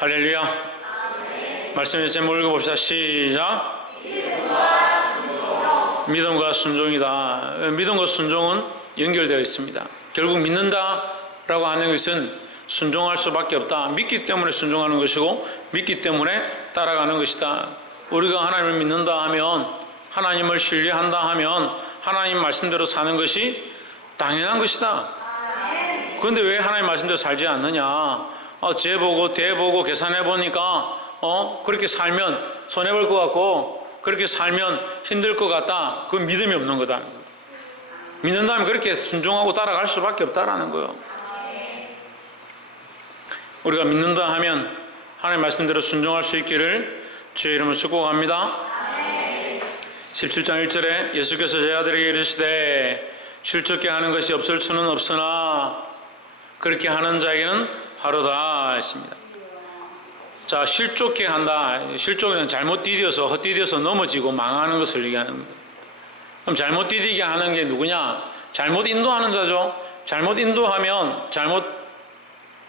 할렐루야. 아멘. 말씀의 제목 읽어봅시다. 시작. 믿음과 순종이다. 믿음과 순종은 연결되어 있습니다. 결국 믿는다라고 하는 것은 순종할 수밖에 없다. 믿기 때문에 순종하는 것이고 믿기 때문에 따라가는 것이다. 우리가 하나님을 믿는다 하면, 하나님을 신뢰한다 하면 하나님 말씀대로 사는 것이 당연한 것이다. 그런데 왜 하나님 말씀대로 살지 않느냐? 재보고 대보고 계산해보니까 그렇게 살면 손해볼 것 같고 그렇게 살면 힘들 것 같다. 그건 믿음이 없는 거다. 믿는다면 그렇게 순종하고 따라갈 수밖에 없다라는 거예요. 우리가 믿는다 하면 하나님 말씀대로 순종할 수 있기를 주의 이름으로 축복합니다. 17장 1절에 예수께서 제자들에게 이르시되 실족게 하는 것이 없을 수는 없으나 그렇게 하는 자에게는 하루다 했습니다. 자, 실족게 한다. 실족은 잘못 디뎌서 헛디뎌서 넘어지고 망하는 것을 얘기하는 겁니다. 그럼 잘못 디디게 하는 게 누구냐? 잘못 인도하는 자죠. 잘못 인도하면 잘못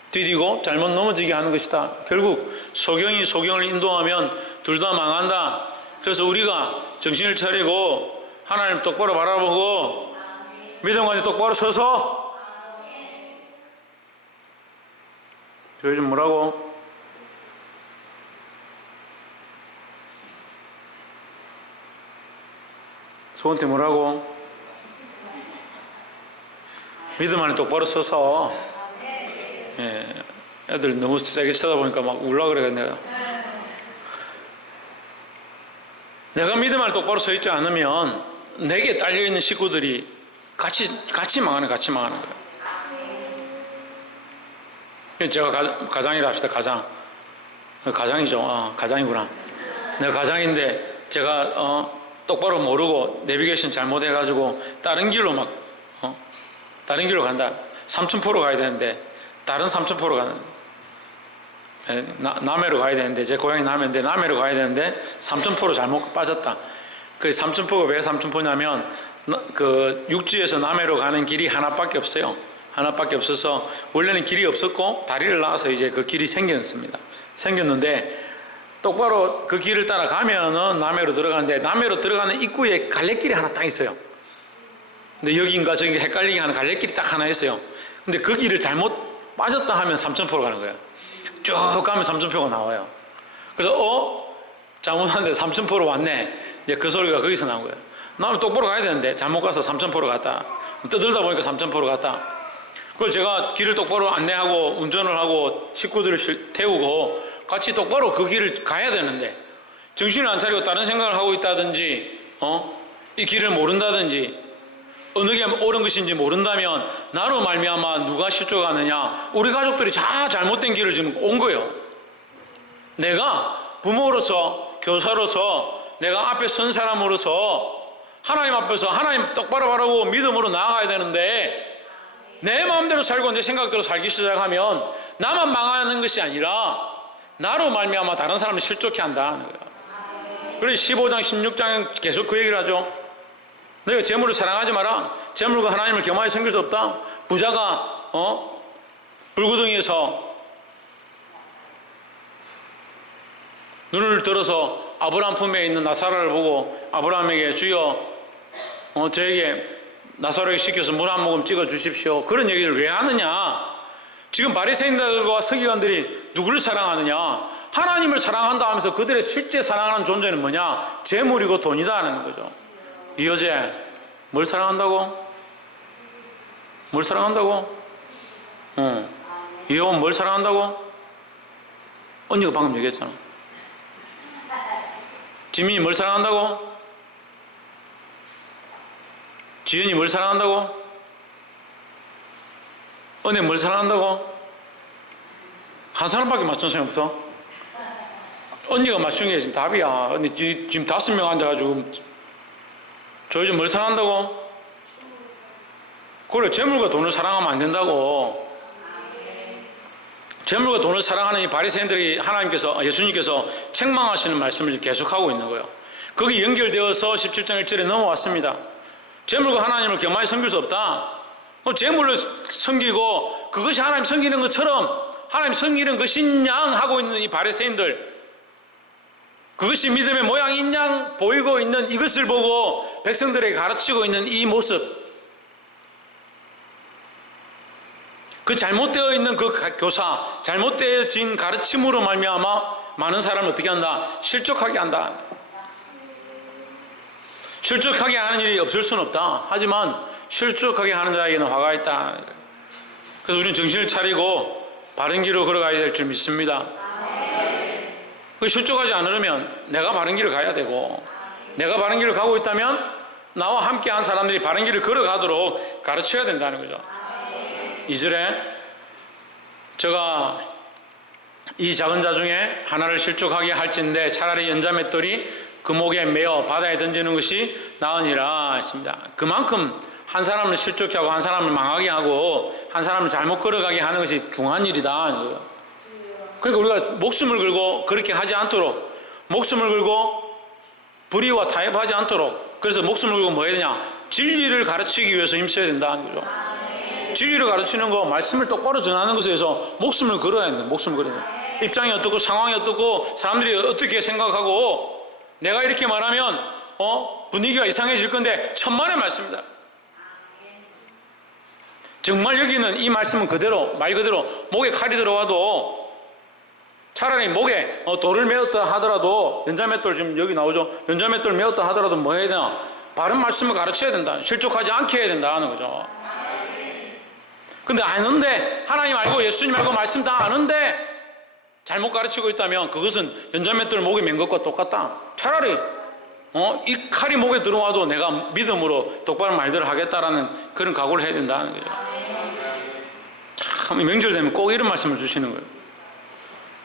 디디고 잘못 넘어지게 하는 것이다. 결국 소경이 소경을 인도하면 둘 다 망한다. 그래서 우리가 정신을 차리고 하나님 똑바로 바라보고 믿음과 똑바로 서서 저 요즘 뭐라고? 소원태 뭐라고? 믿음 안에 똑바로 서서. 예, 애들 너무 세게 쳐다보니까 막 울라 그래. 내가 믿음 안에 똑바로 서 있지 않으면 내게 딸려있는 식구들이 같이 망하는 거예요. 제가 가장이라 합시다. 가장이죠. 가장이구나. 내가 가장인데 제가 똑바로 모르고 내비게이션 잘못해가지고 다른 길로 간다. 삼천포로 가야 되는데 다른 삼천포로 가는, 남해로 가야 되는데, 제 고향이 남해인데 남해로 가야 되는데 삼천포로 잘못 빠졌다. 그래서 삼천포가 왜 삼천포냐면 그 육지에서 남해로 가는 길이 하나밖에 없어요. 하나밖에 없어서 원래는 길이 없었고 다리를 낳아서 이제 그 길이 생겼는데 똑바로 그 길을 따라가면은 남해로 들어가는데, 남해로 들어가는 입구에 갈래길이 하나 딱 있어요. 근데 여기인가 저기 헷갈리게 하는 갈래길이 딱 하나 있어요. 근데 그 길을 잘못 빠졌다 하면 삼천포로 가는 거예요. 쭉 가면 삼천포가 나와요. 그래서 잘못하는데 삼천포로 왔네. 이제 그 소리가 거기서 나온 거예요. 나는 똑바로 가야 되는데 잘못 가서 삼천포로 갔다. 떠들다 보니까 삼천포로 갔다. 그래서 제가 길을 똑바로 안내하고 운전을 하고 식구들을 태우고 같이 똑바로 그 길을 가야 되는데 정신을 안 차리고 다른 생각을 하고 있다든지 이 길을 모른다든지 어느 게 옳은 것인지 모른다면 나로 말미암아 누가 실족하느냐? 우리 가족들이 다 잘못된 길을 지금 온 거예요. 내가 부모로서, 교사로서, 내가 앞에 선 사람으로서 하나님 앞에서 하나님 똑바로 바라보고 믿음으로 나아가야 되는데 내 마음대로 살고 내 생각대로 살기 시작하면 나만 망하는 것이 아니라 나로 말미암아 다른 사람을 실족해 한다는 거예요. 그래서 15장 16장은 계속 그 얘기를 하죠. 너희가 재물을 사랑하지 마라. 재물과 하나님을 겸하여 섬길 수 없다. 부자가 불구덩이에서 눈을 들어서 아브라함 품에 있는 나사로를 보고 아브라함에게 주여 저에게 나사로에게 시켜서 물 한 모금 찍어 주십시오. 그런 얘기를 왜 하느냐? 지금 바리새인들과 서기관들이 누구를 사랑하느냐? 하나님을 사랑한다 하면서 그들의 실제 사랑하는 존재는 뭐냐? 재물이고 돈이다라는 거죠. 이 여자 뭘 사랑한다고? 뭘 사랑한다고? 이 여자는 뭘 사랑한다고? 언니가 방금 얘기했잖아. 지민이 뭘 사랑한다고? 지연이 뭘 사랑한다고? 언니 뭘 사랑한다고? 한 사람밖에 맞춘 사람이 없어? 언니가 맞춘 게 지금 답이야. 언니 지금 5명 앉아가지고 저 요즘 뭘 사랑한다고? 그래, 재물과 돈을 사랑하면 안 된다고. 재물과 돈을 사랑하는 이 바리새인들이 예수님께서 책망하시는 말씀을 계속하고 있는 거예요. 거기 연결되어서 17장 1절에 넘어왔습니다. 재물과 하나님을 겸하여 섬길 수 없다. 재물을 섬기고 그것이 하나님 섬기는 것처럼 하나님 성일은 것이냐 하고 있는 이 바리새인들, 그것이 믿음의 모양인 양 보이고 있는 이것을 보고 백성들에게 가르치고 있는 이 모습, 그 잘못되어 있는 그 교사, 잘못되어진 가르침으로 말미암아 많은 사람을 어떻게 한다? 실족하게 한다. 실족하게 하는 일이 없을 수는 없다. 하지만 실족하게 하는 자에게는 화가 있다. 그래서 우리는 정신을 차리고 바른 길로 걸어가야 될 줄 믿습니다. 실족하지 않으려면 내가 바른 길을 가야 되고, 내가 바른 길을 가고 있다면 나와 함께한 사람들이 바른 길을 걸어가도록 가르쳐야 된다는 거죠. 2절에 제가 이 작은 자 중에 하나를 실족하게 할진대 차라리 연자맷돌이 그 목에 매어 바다에 던지는 것이 나으니라 했습니다. 그만큼 한 사람을 실족해 하고 한 사람을 망하게 하고 한 사람을 잘못 걸어가게 하는 것이 중한 일이다. 그러니까 우리가 목숨을 걸고 그렇게 하지 않도록, 목숨을 걸고 불의와 타협하지 않도록, 그래서 목숨을 걸고 뭐 해야 되냐? 진리를 가르치기 위해서 힘써야 된다는 거죠. 진리를 가르치는 거, 말씀을 똑바로 전하는 것에 대해서 목숨을 걸어야 된다. 목숨을 걸어야 된다. 입장이 어떻고 상황이 어떻고 사람들이 어떻게 생각하고, 내가 이렇게 말하면 분위기가 이상해질 건데 천만의 말씀이다. 정말 여기는 이 말씀은 그대로, 말 그대로 목에 칼이 들어와도 차라리 목에 돌을 메었다 하더라도, 연자맷돌 지금 여기 나오죠. 연자맷돌 메었다 하더라도 뭐 해야 되나? 바른 말씀을 가르쳐야 된다. 실족하지 않게 해야 된다는 거죠. 근데 아는데, 하나님 알고 예수님 알고 말씀 다 아는데 잘못 가르치고 있다면 그것은 연자맷돌 목에 맨 것과 똑같다. 차라리 이 칼이 목에 들어와도 내가 믿음으로 똑바로 말들을 하겠다라는 그런 각오를 해야 된다는 거죠. 참 명절 되면 꼭 이런 말씀을 주시는 거예요.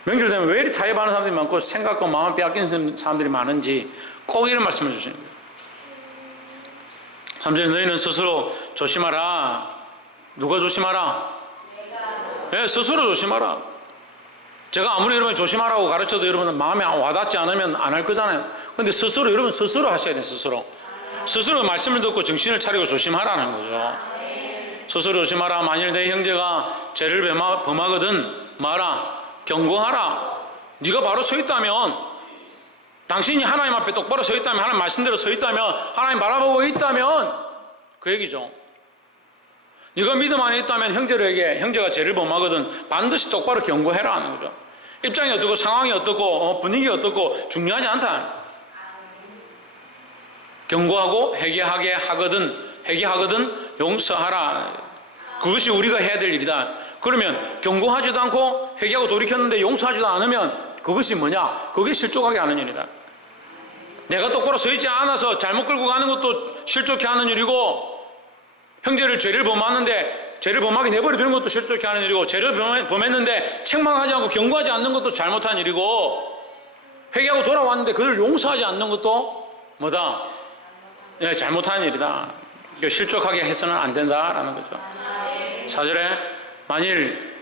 명절 되면 왜 이렇게 타협하는 사람들이 많고 생각과 마음을 빼앗기는 사람들이 많은지 꼭 이런 말씀을 주시는 거예요. 3절에 너희는 스스로 조심하라. 누가 조심하라? 네, 스스로 조심하라. 제가 아무리 여러분 조심하라고 가르쳐도 여러분은 마음에 와닿지 않으면 안 할 거잖아요. 근데 스스로, 여러분 스스로 하셔야 돼요. 스스로 말씀을 듣고 정신을 차리고 조심하라는 거죠. 스스로 조심하라. 만일 내 형제가 죄를 범하거든 마라. 경고하라. 네가 바로 서 있다면, 당신이 하나님 앞에 똑바로 서 있다면, 하나님 말씀대로 서 있다면, 하나님 바라보고 있다면 그 얘기죠. 네가 믿음 안에 있다면 형제가 죄를 범하거든 반드시 똑바로 경고해라 하는 거죠. 입장이 어떻고 상황이 어떻고 분위기 어떻고 중요하지 않다. 경고하고 회개하거든 용서하라. 그것이 우리가 해야 될 일이다. 그러면 경고하지도 않고 회개하고 돌이켰는데 용서하지도 않으면 그것이 뭐냐? 그게 실족하게 하는 일이다. 내가 똑바로 서 있지 않아서 잘못 끌고 가는 것도 실족해 하는 일이고, 형제를 죄를 범하는데 죄를 범하게 내버려두는 것도 실족해 하는 일이고, 죄를 범했는데 책망하지 않고 경고하지 않는 것도 잘못한 일이고, 회개하고 돌아왔는데 그를 용서하지 않는 것도 뭐다? 네, 잘못한 일이다. 실족하게 해서는 안 된다라는 거죠. 4절에 만일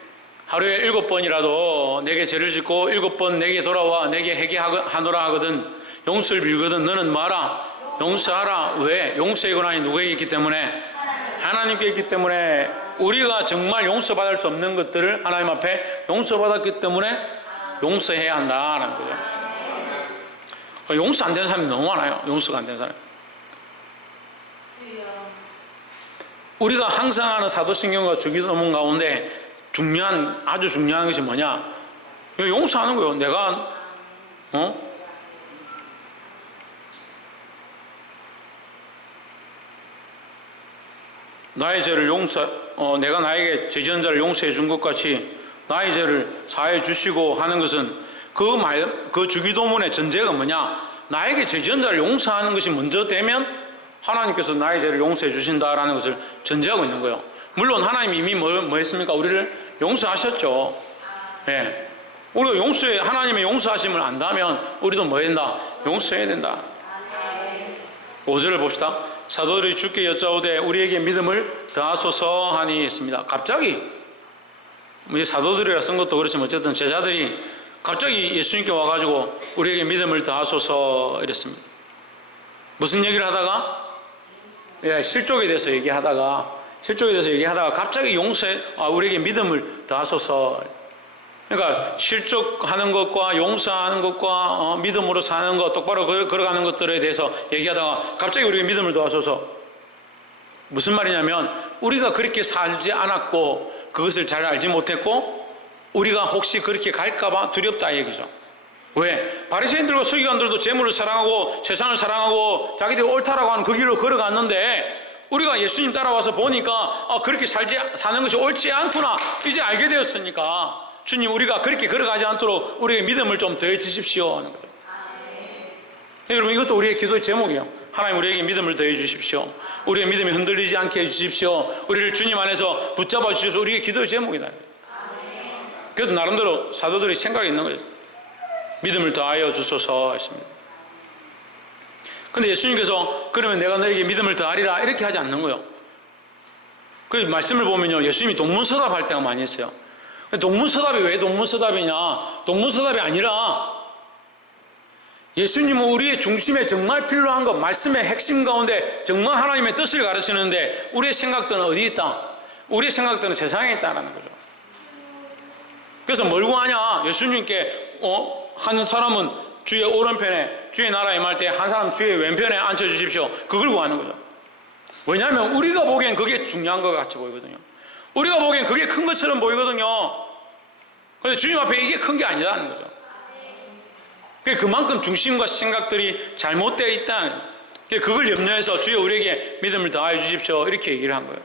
하루에 7번이라도 내게 죄를 짓고 7번 내게 돌아와 내게 회개하노라 하거든 용서를 빌거든 너는 마라. 용서하라. 왜? 용서의 권한이 누구에게 있기 때문에? 하나님께 있기 때문에. 우리가 정말 용서받을 수 없는 것들을 하나님 앞에 용서받았기 때문에 용서해야 한다라는 거죠. 용서 안 되는 사람이 너무 많아요. 용서가 안 되는 사람. 우리가 항상 하는 사도신경과 주기도문 가운데 아주 중요한 것이 뭐냐? 용서하는 거예요. 내가 나의 죄를 내가 나에게 죄 지은 자를 용서해 준 것 같이 나의 죄를 사해 주시고 하는 것은 그 주기도문의 전제가 뭐냐? 나에게 죄 지은 자를 용서하는 것이 먼저 되면 하나님께서 나의 죄를 용서해 주신다라는 것을 전제하고 있는 거예요. 물론 하나님이 이미 뭐 했습니까? 우리를 용서하셨죠. 예. 우리가 하나님의 용서하심을 안다면 우리도 뭐 해야 된다? 용서해야 된다. 5절을 봅시다. 사도들이 주께 여짜오되 우리에게 믿음을 더하소서 하니 했습니다. 갑자기 사도들이라 쓴 것도 그렇지만 어쨌든 제자들이 갑자기 예수님께 와가지고 우리에게 믿음을 더하소서 이랬습니다. 무슨 얘기를 하다가? 실족에 대해서 얘기하다가 갑자기 우리에게 믿음을 더하소서. 그러니까 실족하는 것과 용서하는 것과 믿음으로 사는 것, 똑바로 걸어가는 것들에 대해서 얘기하다가 갑자기 우리에게 믿음을 도와줘서, 무슨 말이냐면 우리가 그렇게 살지 않았고 그것을 잘 알지 못했고 우리가 혹시 그렇게 갈까봐 두렵다 이 얘기죠. 왜? 바리새인들과 서기관들도 재물을 사랑하고 세상을 사랑하고 자기들이 옳다라고 하는 그 길로 걸어갔는데 우리가 예수님 따라와서 보니까 그렇게 사는 것이 옳지 않구나 이제 알게 되었으니까 주님, 우리가 그렇게 걸어가지 않도록 우리에게 믿음을 좀 더해 주십시오 하는 거예요. 여러분, 이것도 우리의 기도의 제목이에요. 하나님, 우리에게 믿음을 더해 주십시오. 우리의 믿음이 흔들리지 않게 해 주십시오. 우리를 주님 안에서 붙잡아 주셔서 우리의 기도의 제목이다. 그래도 나름대로 사도들이 생각이 있는 거예요. 믿음을 더하여 주소서 했습니다. 근데 예수님께서 그러면 내가 너에게 믿음을 더하리라 이렇게 하지 않는 거예요. 그 말씀을 보면요, 예수님이 동문서답할 때가 많이 있어요. 동문서답이 왜 동문서답이냐? 동문서답이 아니라 예수님은 우리의 중심에 정말 필요한 것, 말씀의 핵심 가운데 정말 하나님의 뜻을 가르치는데 우리의 생각들은 어디 있다? 우리의 생각들은 세상에 있다는 거죠. 그래서 뭘 구하냐? 예수님께 한 사람은 주의 오른편에, 주의 나라에 임할 때 한 사람 주의 왼편에 앉혀주십시오. 그걸 구하는 거죠. 왜냐하면 우리가 보기엔 그게 중요한 것 같이 보이거든요. 우리가 보기엔 그게 큰 것처럼 보이거든요. 그런데 주님 앞에 이게 큰 게 아니라는 거죠. 그만큼 중심과 생각들이 잘못되어 있다. 그걸 염려해서 주여 우리에게 믿음을 더하여 주십시오 이렇게 얘기를 한 거예요.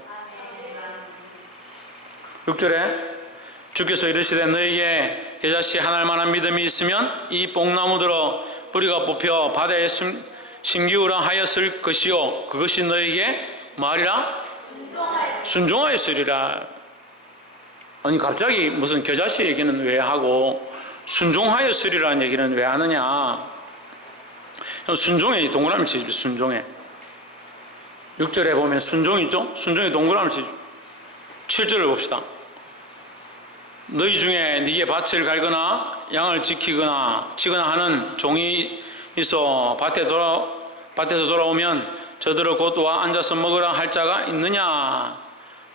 6절에 주께서 이르시되 너에게 겨자씨 하나일 만한 믿음이 있으면 이 뽕나무들어 뿌리가 뽑혀 바다에 심기우라 하였을 것이요 그것이 너에게 뭐하리라? 순종하였으리라. 아니 갑자기 무슨 겨자씨 얘기는 왜 하고 순종하였으리라는 얘기는 왜 하느냐? 순종에 동그라미 치죠. 순종에 6절에 보면 순종이 있죠? 순종에 동그라미 치죠. 7절을 봅시다. 너희 중에 네게 밭을 갈거나 양을 지키거나 치거나 하는 종이 있어 밭에서 돌아오면 저들어 곧 와 앉아서 먹으라 할 자가 있느냐?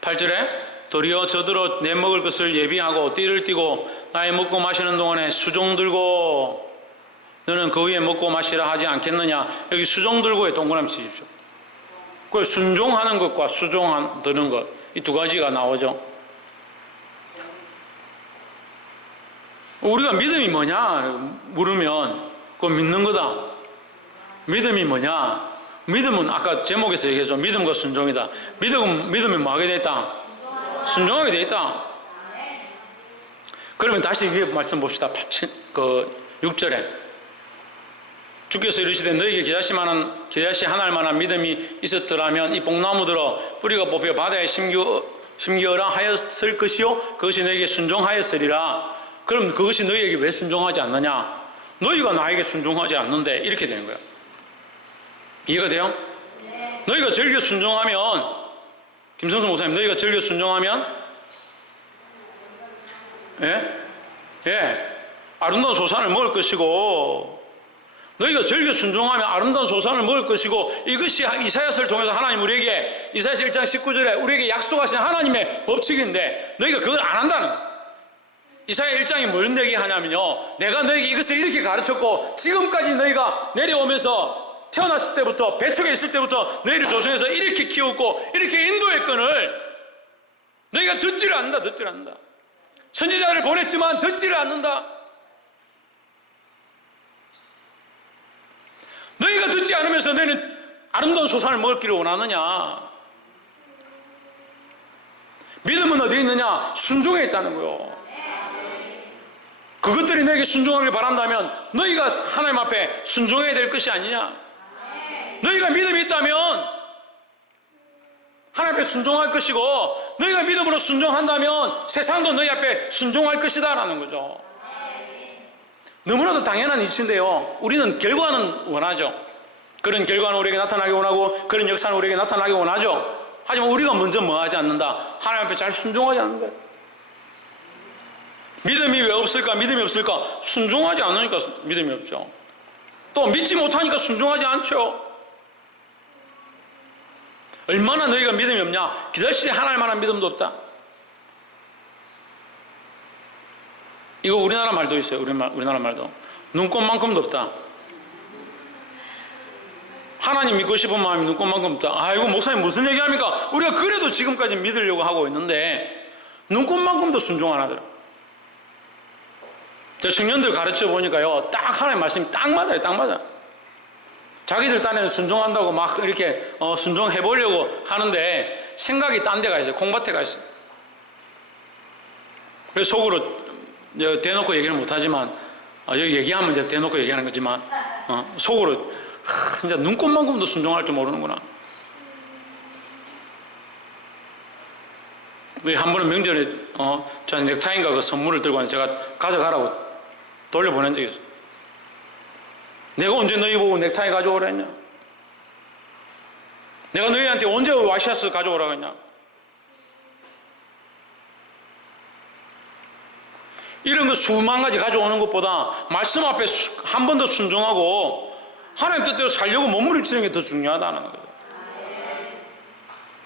8절에 도리어 저들어 내 먹을 것을 예비하고 띠를 띠고 나의 먹고 마시는 동안에 수종 들고 너는 그 위에 먹고 마시라 하지 않겠느냐? 여기 수종 들고에 동그라미 치십시오. 그 순종하는 것과 수종 드는 것, 이 두 가지가 나오죠. 우리가 믿음이 뭐냐 물으면 그건 믿는 거다. 믿음이 뭐냐? 믿음은 아까 제목에서 얘기했죠. 믿음과 순종이다. 믿음이 뭐 하게 돼 있다? 순종하게 돼 있다. 그러면 다시 위에 말씀 봅시다. 6절에 주께서 이르시되 너에게 겨자씨 하나일 만한 믿음이 있었더라면 이 뽕나무들어 뿌리가 뽑혀 바다에 심기어라 하였을 것이요 그것이 너에게 순종하였으리라. 그럼 그것이 너희에게 왜 순종하지 않느냐? 너희가 나에게 순종하지 않는데 이렇게 되는 거예요. 이해가 돼요? 네. 너희가 절겨 순종하면, 김성수 목사님, 너희가 절겨 순종하면 아름다운 소산을 먹을 것이고, 너희가 절겨 순종하면 아름다운 소산을 먹을 것이고, 이것이 이사야서를 통해서 하나님 우리에게 이사야서 1장 19절에 우리에게 약속하신 하나님의 법칙인데 너희가 그걸 안 한다는 거예요. 이사야 1장이 뭘 얘기하냐면요, 내가 너에게 이것을 이렇게 가르쳤고 지금까지 너희가 내려오면서 태어났을 때부터 뱃속에 있을 때부터 너희를 조성해서 이렇게 키웠고 이렇게 인도했거늘 너희가 듣지를 않는다. 선지자를 보냈지만 듣지를 않는다. 너희가 듣지 않으면서 너희는 아름다운 소산을 먹기를 원하느냐? 믿음은 어디 있느냐? 순종에 있다는 거예요. 그것들이 너에게 순종하길 바란다면 너희가 하나님 앞에 순종해야 될 것이 아니냐? 너희가 믿음이 있다면 하나님 앞에 순종할 것이고, 너희가 믿음으로 순종한다면 세상도 너희 앞에 순종할 것이다 라는 거죠. 너무나도 당연한 이치인데요, 우리는 결과는 원하죠. 그런 결과는 우리에게 나타나기 원하고 그런 역사는 우리에게 나타나기 원하죠. 하지만 우리가 먼저 뭐 하지 않는다? 하나님 앞에 잘 순종하지 않는다. 믿음이 왜 없을까? 믿음이 없을까? 순종하지 않으니까 믿음이 없죠. 또 믿지 못하니까 순종하지 않죠. 얼마나 너희가 믿음이 없냐? 겨자씨 하나일 만한 믿음도 없다. 이거 우리나라 말도 있어요. 우리나라 말도. 눈꽃만큼도 없다. 하나님 믿고 싶은 마음이 눈꽃만큼 없다. 아이고 목사님 무슨 얘기합니까? 우리가 그래도 지금까지 믿으려고 하고 있는데 눈꽃만큼도 순종 안 하더라. 저 청년들 가르쳐 보니까요, 딱 하나님 말씀이 딱 맞아요. 딱 맞아. 자기들 딴에는 순종한다고 막 이렇게 순종해 보려고 하는데 생각이 딴 데 가 있어요. 콩밭에 가 있어요. 그래서 속으로 대놓고 얘기를 못하지만, 여기 얘기하면 이제 대놓고 얘기하는 거지만, 속으로 진짜 눈꽃만큼도 순종할 줄 모르는구나. 한 번은 명절에 저한테 넥타이인가 그 선물을 들고 왔는데 제가 가져가라고 돌려보낸 적이 있어요. 내가 언제 너희 보고 넥타이 가져오라 했냐? 내가 너희한테 언제 와시아스 가져오라고 했냐? 이런 거 수만 가지 가져오는 것보다 말씀 앞에 한 번 더 순종하고 하나님 뜻대로 살려고 몸부림치는 게 더 중요하다는 거예요.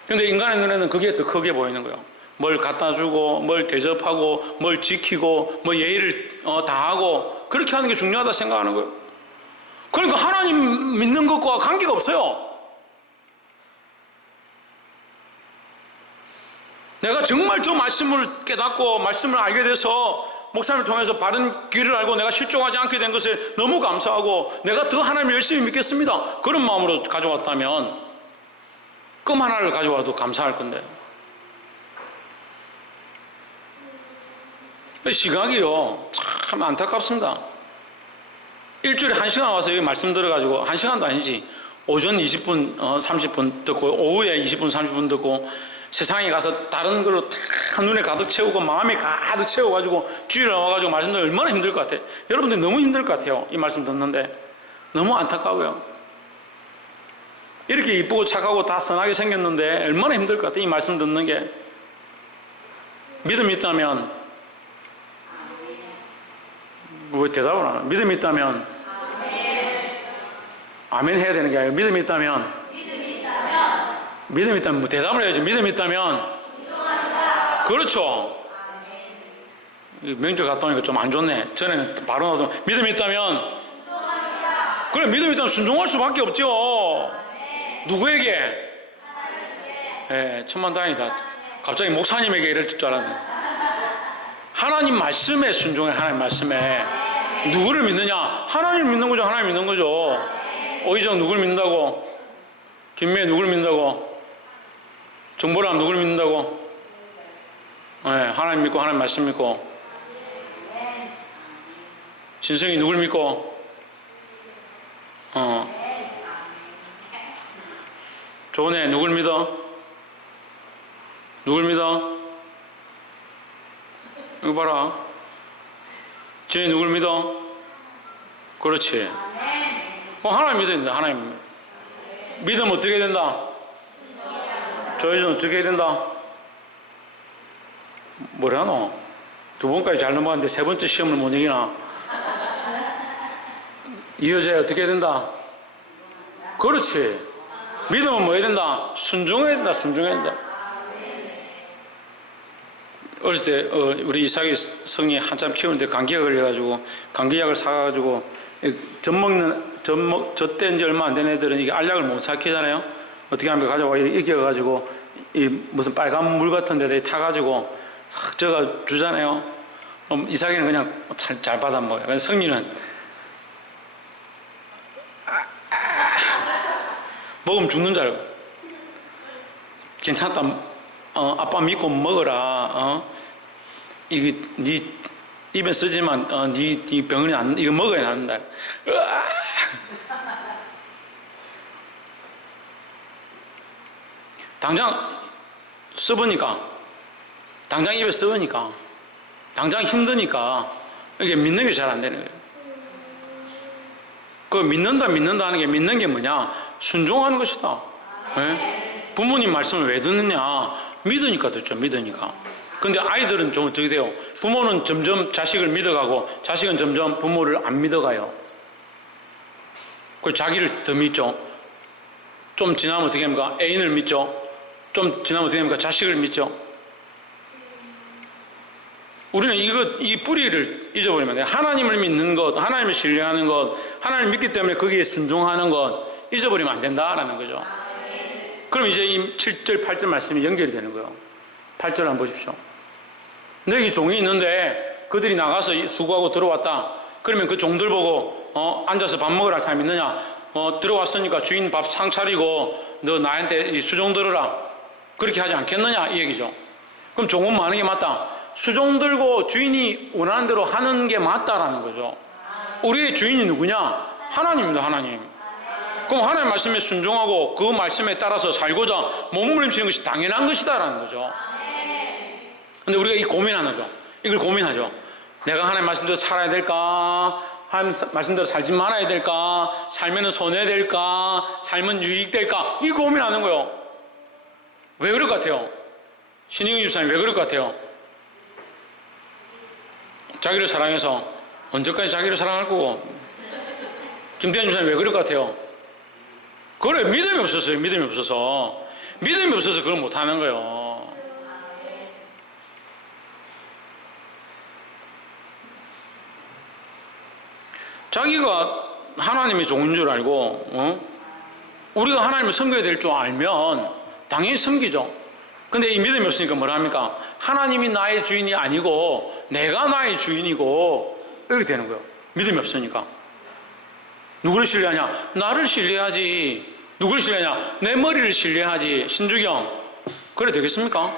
근데 인간의 눈에는 그게 더 크게 보이는 거예요. 뭘 갖다 주고, 뭘 대접하고, 뭘 지키고, 뭐 예의를 다하고, 그렇게 하는 게 중요하다 생각하는 거예요. 그러니까 하나님 믿는 것과 관계가 없어요. 내가 정말 저 말씀을 깨닫고 말씀을 알게 돼서 목사님을 통해서 바른 길을 알고 내가 실족하지 않게 된 것에 너무 감사하고 내가 더 하나님을 열심히 믿겠습니다. 그런 마음으로 가져왔다면 껌 하나를 가져와도 감사할 건데. 시각이요, 참 안타깝습니다. 일주일에 1시간 와서 여기 말씀 들어가지고 1시간도 아니지, 오전 20분 30분 듣고 오후에 20분 30분 듣고 세상에 가서 다른 걸로 다 눈에 가득 채우고 마음에 가득 채워가지고 주일에 나와가지고 말씀 듣는 얼마나 힘들 것 같아요. 여러분들 너무 힘들 것 같아요. 이 말씀 듣는데 너무 안타까워요. 이렇게 이쁘고 착하고 다 선하게 생겼는데 얼마나 힘들 것 같아요. 이 말씀 듣는 게. 믿음이 있다면, 왜 대답을 안 해요? 믿음이 있다면 아멘 해야 되는 게 아니라 믿음이 있다면 뭐 대답을 해야지. 믿음이 있다면 그렇죠. 명절 갔다 오니까 좀 안 좋네. 전에는 바로 나도 믿음이 있다면 그래, 믿음이 있다면 순종할 수밖에 없죠. 누구에게? 천만다행이다. 갑자기 목사님에게 이럴 줄 알았네. 하나님 말씀에 순종해. 하나님 말씀에. 누구를 믿느냐? 하나님을 믿는 거죠. 하나님 믿는 거죠. 오희정 누구를 믿는다고? 김미애 누구를 믿는다고? 정보람 누구를 믿는다고? 하나님 믿고 하나님 말씀 믿고. 진성이 누구를 믿고? 조은혜 누구를 믿어? 누구를 믿어? 이거 봐라. 지은이 누구를 믿어? 그렇지. 하나님 믿어야 된다. 하나님 믿으면 어떻게 된다? 조혜준 어떻게 해야 된다? 뭐라노? 두 번까지 잘 넘어갔는데 세 번째 시험을 못 이기나? 이 여자애 어떻게 해야 된다? 그렇지. 믿으면 뭐 해야 된다? 순종해야 된다. 순종해야 된다. 어릴 때 우리 이삭이 성이 한참 키우는데 감기가 걸려가지고 감기약을 사가지고 젖된 지 얼마 안 된 애들은 이게 알약을 못 삭히잖아요. 어떻게 하면 가져와 이겨가지고 이 무슨 빨간 물 같은 데다 타가지고 저가 주잖아요. 그럼 이삭이는 그냥 잘 받아 먹어요. 성리는 먹으면 죽는 줄 알고 괜찮다. 아빠 믿고 먹어라. 이게 네 입에 쓰지만 네 병원이 이거 먹어야 낫는다. 당장 써보니까, 당장 입에 써보니까, 당장 힘드니까 이게 믿는 게 잘 안 되는 거예요. 그 믿는다 하는 게, 믿는 게 뭐냐? 순종하는 것이다. 네? 부모님 말씀을 왜 듣느냐? 믿으니까 듣죠. 믿으니까. 근데 아이들은 좀 어떻게 돼요? 부모는 점점 자식을 믿어가고 자식은 점점 부모를 안 믿어가요. 그 자기를 더 믿죠. 좀 지나면 어떻게 합니까? 애인을 믿죠. 좀 지나면 어떻게 합니까? 자식을 믿죠. 우리는 이 뿌리를 잊어버리면 돼요. 하나님을 믿는 것, 하나님을 신뢰하는 것, 하나님을 믿기 때문에 거기에 순종하는 것 잊어버리면 안 된다라는 거죠. 그럼 이제 이 7절, 8절 말씀이 연결이 되는 거예요. 8절 한번 보십시오. 너희 종이 있는데 그들이 나가서 수고하고 들어왔다. 그러면 그 종들 보고 앉아서 밥 먹으라 할 사람이 있느냐? 들어왔으니까 주인 밥 상 차리고 너 나한테 이 수종 들어라. 그렇게 하지 않겠느냐? 이 얘기죠. 그럼 종은 뭐 하는 게 맞다? 수종 들고 주인이 원하는 대로 하는 게 맞다라는 거죠. 우리의 주인이 누구냐? 하나님입니다. 하나님. 그럼 하나님 말씀에 순종하고 그 말씀에 따라서 살고자 몸부림치는 것이 당연한 것이다라는 거죠. 근데 우리가 이 고민하는 거죠. 이걸 고민하죠. 내가 하나님 말씀대로 살아야 될까? 하나님 말씀대로 살지 말아야 될까? 살면 손해야 될까? 살면 유익될까? 이 고민하는 거예요. 왜 그럴 것 같아요? 신익은 집사님 왜 그럴 것 같아요? 자기를 사랑해서 언제까지 자기를 사랑할 거고. 김태현 집사님 왜 그럴 것 같아요? 그래, 믿음이 없었어요. 믿음이 없어서 그걸 못하는 거예요. 자기가 하나님의 종인 줄 알고 우리가 하나님을 섬겨야 될 줄 알면 당연히 섬기죠. 근데 이 믿음이 없으니까 뭐라 합니까? 하나님이 나의 주인이 아니고 내가 나의 주인이고 이렇게 되는 거예요. 믿음이 없으니까. 누구를 신뢰하냐? 나를 신뢰하지. 누구를 신뢰하냐? 내 머리를 신뢰하지. 신주경, 그래 되겠습니까?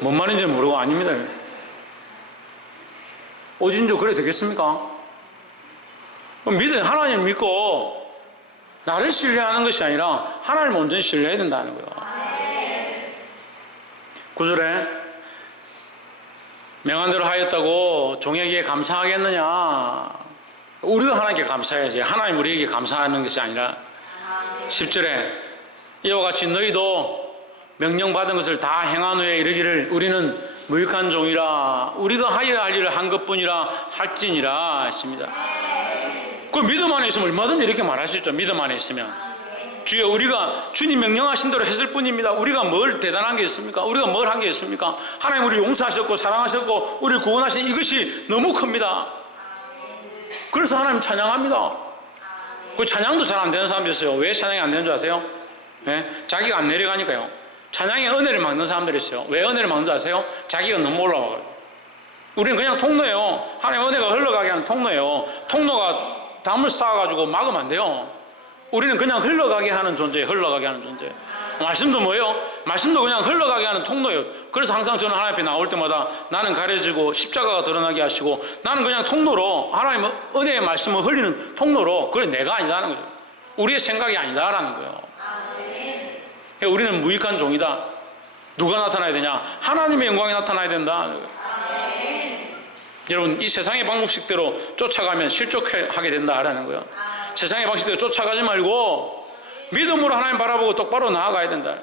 뭔 말인지 모르고 아닙니다. 오진주 그래 되겠습니까? 믿음, 하나님 믿고 나를 신뢰하는 것이 아니라 하나님을 온전히 신뢰해야 된다는 거예요. 9절에 명한대로 하였다고 종에게 감사하겠느냐? 우리가 하나님께 감사해야지. 하나님 우리에게 감사하는 것이 아니라 10절에 이와 같이 너희도 명령받은 것을 다 행한 후에 이르기를 우리는 무익한 종이라 우리가 하여야 할 일을 한 것뿐이라 할지니라 했습니다. 그 믿음 안에 있으면 얼마든지 이렇게 말할 수 있죠. 믿음 안에 있으면 주여 우리가 주님 명령하신 대로 했을 뿐입니다. 우리가 뭘 대단한 게 있습니까? 우리가 뭘 한 게 있습니까? 하나님 우리를 용서하셨고 사랑하셨고 우리를 구원하신 이것이 너무 큽니다. 그래서 하나님 찬양합니다. 그 찬양도 잘 안 되는 사람도 있어요. 왜 찬양이 안 되는 줄 아세요? 네? 자기가 안 내려가니까요. 찬양의 은혜를 막는 사람들이 있어요. 왜 은혜를 막는 줄 아세요? 자기가 너무 올라와요. 우리는 그냥 통로예요. 하나님 은혜가 흘러가게 하는 통로예요. 통로가 담을 쌓아가지고 막으면 안 돼요. 우리는 그냥 흘러가게 하는 존재예요. 흘러가게 하는 존재. 말씀도 뭐예요? 말씀도 그냥 흘러가게 하는 통로예요. 그래서 항상 저는 하나님 앞에 나올 때마다 나는 가려지고 십자가가 드러나게 하시고 나는 그냥 통로로 하나님의 은혜의 말씀을 흘리는 통로로 그래 내가 아니다라는 거죠. 우리의 생각이 아니다라는 거예요. 그러니까 우리는 무익한 종이다. 누가 나타나야 되냐? 하나님의 영광이 나타나야 된다. 여러분 이 세상의 방법식대로 쫓아가면 실족하게 된다라는 거예요. 세상의 방식대로 쫓아가지 말고 믿음으로 하나님 바라보고 똑바로 나아가야 된다.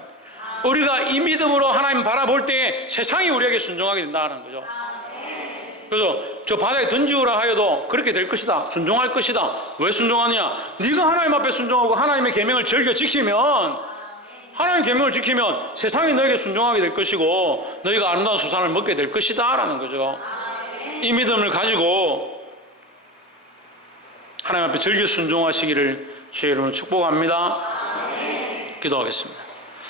우리가 이 믿음으로 하나님 바라볼 때 세상이 우리에게 순종하게 된다는 거죠. 그래서 저 바다에 던지우라 하여도 그렇게 될 것이다. 순종할 것이다. 왜 순종하느냐? 네가 하나님 앞에 순종하고 하나님의 계명을 즐겨 지키면 하나님의 계명을 지키면 세상이 너에게 순종하게 될 것이고 너희가 아름다운 소산을 먹게 될 것이다 라는 거죠. 이 믿음을 가지고 하나님 앞에 즐겨 순종하시기를 주의 이름으로 축복합니다. 기도하겠습니다.